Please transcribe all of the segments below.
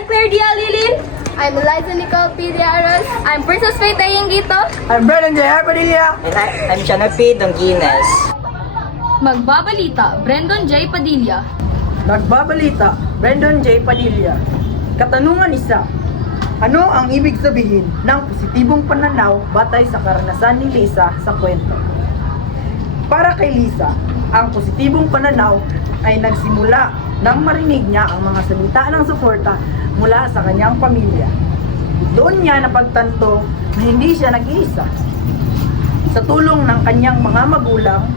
I'm Claire Dialilin. I'm Eliza Nicole P. Diaros. I'm Princess Faith Ayengito. I'm Brennan J. Padilla. And I'm Shanapi Dongines. Magbabalita, Brandon J. Padilla. Nagbabalita, Brandon J. Padilla. Katanungan isa, ano ang ibig sabihin ng positibong pananaw batay sa karanasan ni Lisa sa kwento? Para kay Lisa, ang positibong pananaw ay nagsimula nang marinig niya ang mga salita ng suporta mula sa kanyang pamilya. Doon niya napagtanto na hindi siya nag-iisa. Sa tulong ng kanyang mga magulang,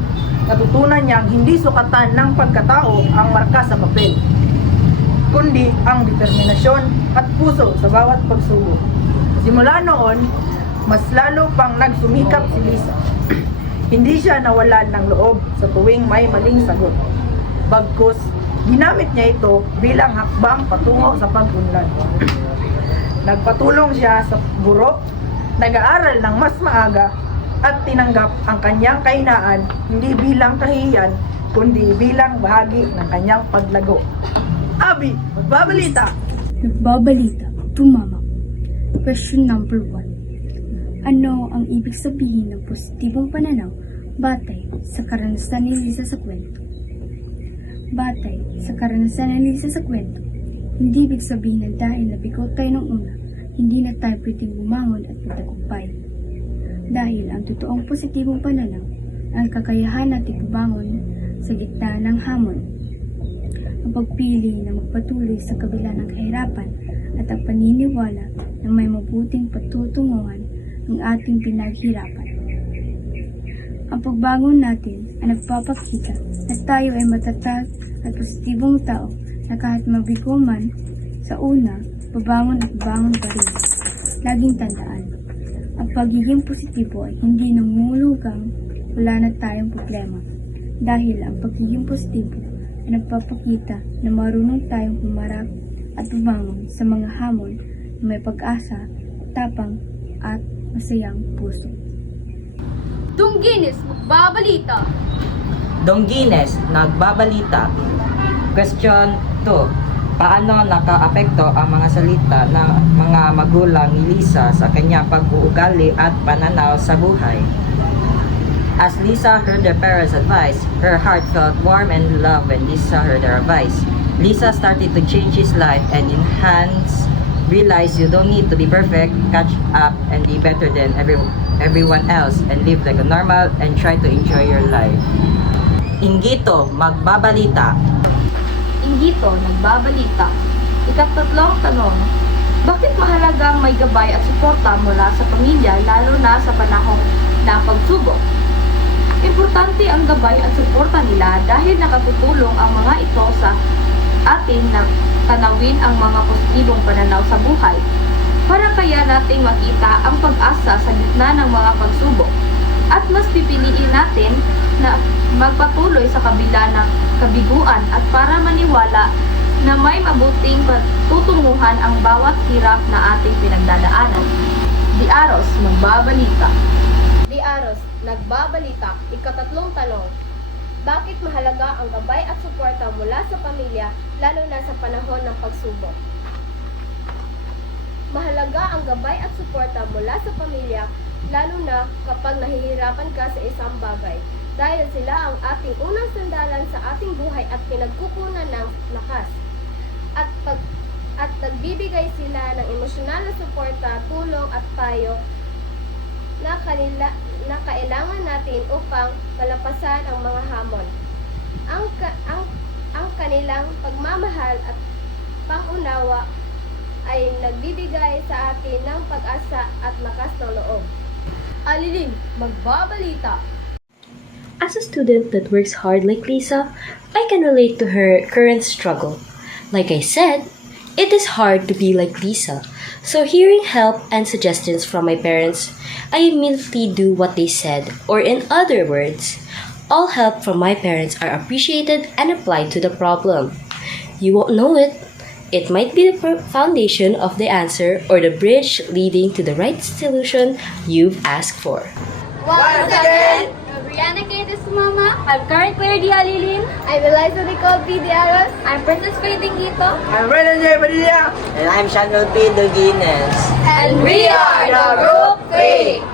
natutunan niyang hindi sukatan ng pagkatao ang marka sa papel, kundi ang determinasyon at puso sa bawat pagsubok. Simula noon, mas lalo pang nagsumikap si Lisa. Hindi siya nawalan ng loob sa tuwing may maling sagot. Bagkus, ginamit niya ito bilang hakbang patungo sa pag-unlad. Nagpatulong siya sa guro, nag-aaral ng mas maaga, at tinanggap ang kanyang kahinaan hindi bilang kahihiyan, kundi bilang bahagi ng kanyang paglago. Abi, magbabalita! Nagbabalita, tumama. Question number 1. Ano ang ibig sabihin ng positibong pananaw batay sa karanasan ni Lisa sa kwento? Batay sa karanasan ni Lisa sa kwento, hindi ibig sabihin na dahil nabigo tayo nung una, hindi na tayo pwedeng bumangon at magtagumpay. Dahil ang totoong positibong pananaw ang kakayahan natin bumangon sa gitna ng hamon. Ang pagpili na magpatuloy sa kabila ng kahirapan at ang paniniwala na may mabuting patutunguhan ng ating pinaghirapan. Ang pagbangon natin ay nagpapakita na tayo ay matatag at positibong tao na kahit mabigo man sa una, babangon at babangon pa rin. Laging tandaan, ang pagiging positibo ay hindi nangungulugang wala na tayong problema. Dahil ang pagiging positibo ay nagpapakita na marunong tayong pumarap at bumangon sa mga hamon na may pag-asa, tapang at masayang puso. Dungginis, magbabalita. Dongines, nagbabalita. Question 2. Paano nakaapekto ang mga salita ng mga magulang ni Lisa sa kanyang pag-uugali at pananaw sa buhay? As Lisa heard her parents' advice, her heart felt warm and love when Lisa heard their advice. Lisa started to change his life and enhance. Realize you don't need to be perfect, catch up and be better than everyone else and live like a normal and try to enjoy your life. Inggito, magbabalita. Inggito, nagbabalita. Ikatatlong tanong, bakit mahalagang may gabay at suporta mula sa pamilya lalo na sa panahon ng pagsubok? Importante ang gabay at suporta nila dahil nakatutulong ang mga ito sa atin na tanawin ang mga positibong pananaw sa buhay. Para kaya nating makita ang pag-asa sa gitna ng mga pagsubok at mas pipiliin natin na magpatuloy sa kabila ng kabiguan at para maniwala na may mabuting patutunguhan ang bawat hirap na ating pinagdadaanan. Diaros, magbabalita. Diaros, nagbabalita. Ikatatlong tanong. Bakit mahalaga ang gabay at suporta mula sa pamilya, lalo na sa panahon ng pagsubok? Mahalaga ang gabay at suporta mula sa pamilya, lalo na kapag nahihirapan ka sa isang bagay, dahil sila ang ating unang sandalan sa ating buhay at pinagkukunan ng lakas. At nagbibigay sila ng emosyonal na suporta, tulong at payo na kailangan natin upang malampasan ang mga hamon. Ang kanilang pagmamahal at pangunawa ay nagbibigay sa atin ng pag-asa at lakas ng loob. Alilin, magbabalita. As a student that works hard like Lisa, I can relate to her current struggle. Like I said, it is hard to be like Lisa. So hearing help and suggestions from my parents, I immediately do what they said, or in other words, all help from my parents are appreciated and applied to the problem. You won't know it. It might be the foundation of the answer or the bridge leading to the right solution you've asked for. Once again, Brianna Kate Mama. I'm Karen Claire D. Alilin. I'm Eliza Nicole P. Diaros. I'm Princess Faye Dingito. I'm Brandon J. Padilla. And I'm Samuel P. Dugines. And we are the Group 3.